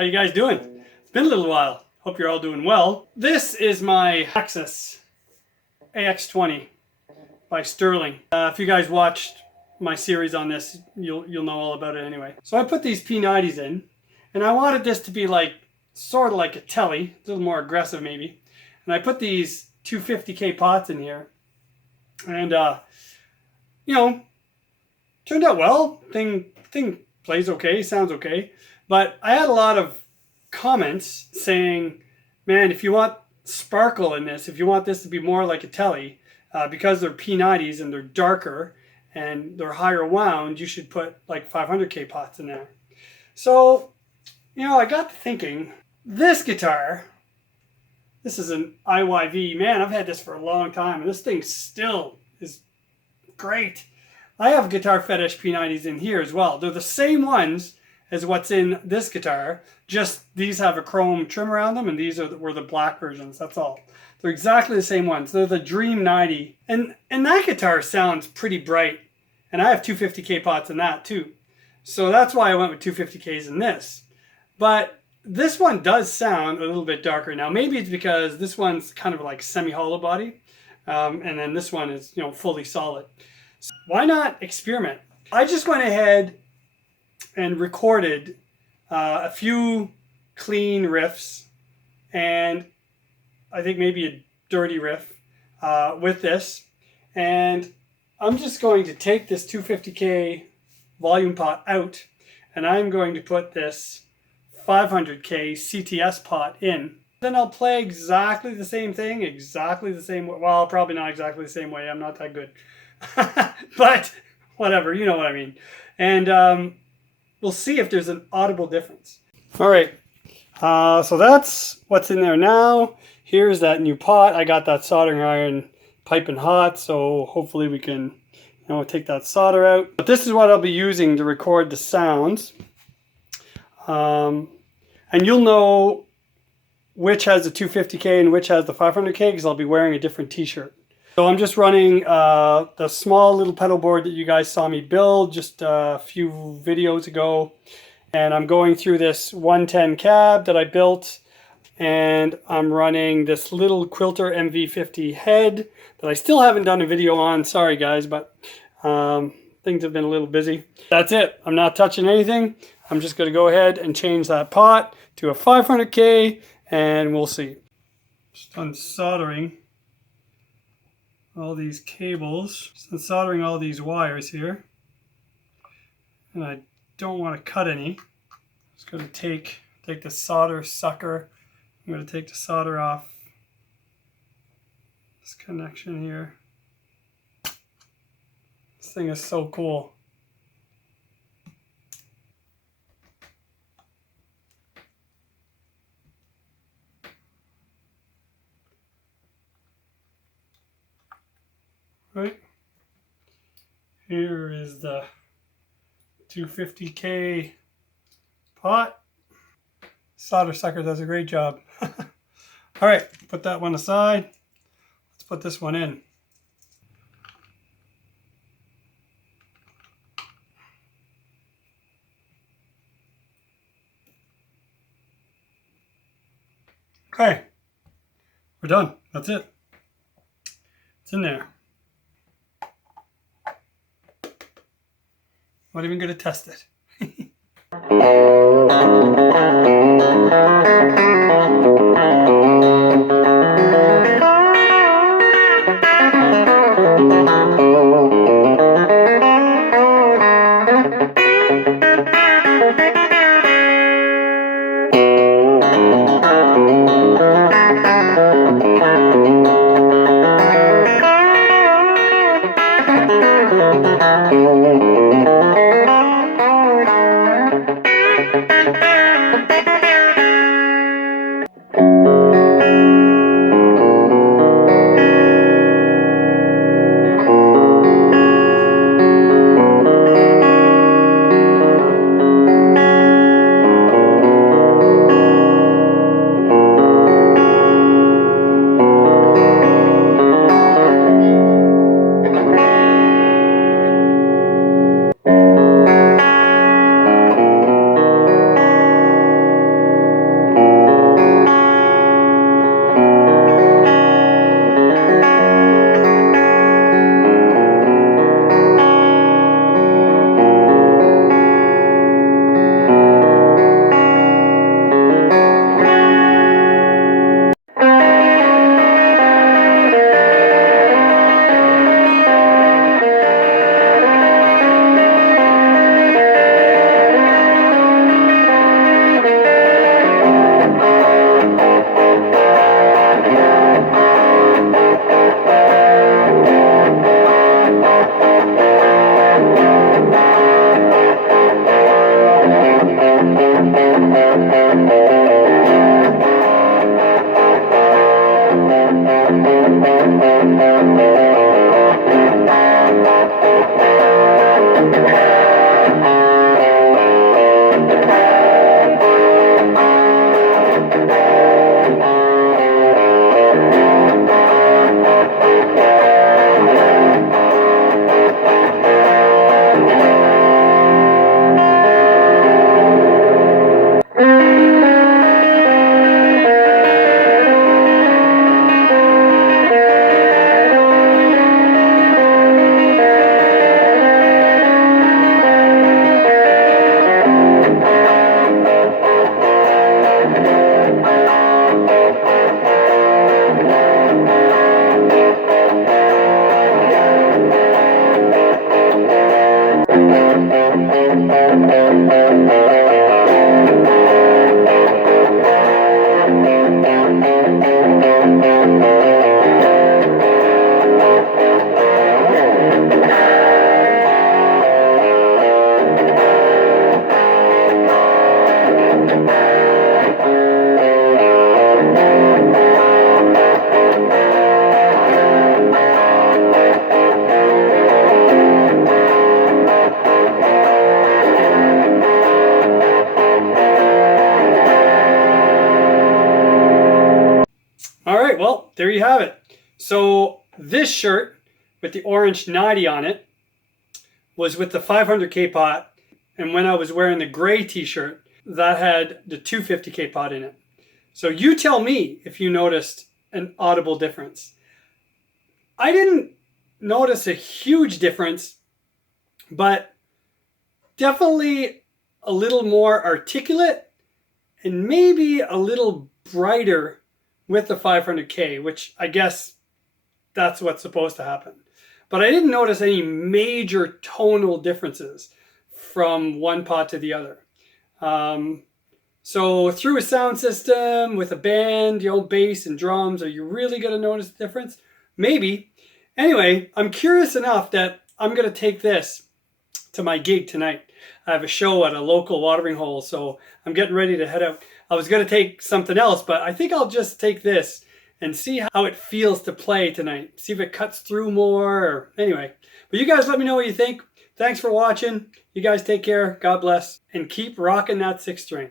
How you guys doing? It's been a little while. Hope you're all doing well. This is my Axis AX20 by Sterling. If you guys watched my series on this, you'll know all about it anyway. So I put these P90s in, and I wanted this to be like sort of like a telly, a little more aggressive maybe. And I put these 250K pots in here, and you know, turned out well. Thing plays okay, sounds okay. But I had a lot of comments saying, man, if you want sparkle in this, if you want this to be more like a telly, because they're P90s and they're darker and they're higher wound, you should put like 500K pots in there. So, you know, I got to thinking, this guitar, this is an IYV. Man, I've had this for a long time, and this thing still is great. I have Guitar Fetish P90s in here as well. They're the same ones as what's in this guitar, just these have a chrome trim around them, and these were the black versions, that's all. They're exactly the same ones. They're the Dream 90. And that guitar sounds pretty bright. And I have 250K pots in that too. So that's why I went with 250Ks in this. But this one does sound a little bit darker. Now maybe it's because this one's kind of like semi-hollow body. And then this one is, you know, fully solid. So why not experiment? I just went ahead and recorded a few clean riffs and I think maybe a dirty riff with this. And I'm just going to take this 250K volume pot out, and I'm going to put this 500K CTS pot in. Then I'll play exactly the same thing, exactly the same way. Well, probably not exactly the same way. I'm not that good. But whatever, you know what I mean. And we'll see if there's an audible difference. All right, so that's what's in there now. Here's that new pot. I got that soldering iron piping hot, so hopefully we can, you know, take that solder out. But this is what I'll be using to record the sounds. And you'll know which has the 250K and which has the 500K because I'll be wearing a different t-shirt. So I'm just running the small little pedal board that you guys saw me build just a few videos ago. And I'm going through this 110 cab that I built. And I'm running this little Quilter MV50 head that I still haven't done a video on. Sorry guys, but things have been a little busy. That's it. I'm not touching anything. I'm just going to go ahead and change that pot to a 500K and we'll see. Just unsoldering all these cables. Just unsoldering all these wires here. And I don't want to cut any. Just going to take the solder sucker. I'm going to take the solder off this connection here. This thing is so cool. Right. Here is the 250K pot. Solder sucker does a great job. All right, put that one aside. Let's put this one in. Okay, we're done. That's it. It's in there. Not even going to test it. All right, well, there you have it. So this shirt with the orange 90 on it was with the 500K pot, and when I was wearing the gray t-shirt, that had the 250K pot in it. So you tell me if you noticed an audible difference. I didn't notice a huge difference, but definitely a little more articulate and maybe a little brighter with the 500K, which I guess that's what's supposed to happen. But I didn't notice any major tonal differences from one pot to the other. So through a sound system with a band, bass and drums, are you really going to notice the difference? Maybe. Anyway, I'm curious enough that I'm going to take this to my gig tonight. I have a show at a local watering hole, so I'm getting ready to head out. I was going to take something else, but I think I'll just take this and see how it feels to play tonight. See if it cuts through more. Or anyway, but you guys let me know what you think. Thanks for watching. You guys take care. God bless. And keep rocking that 6 string.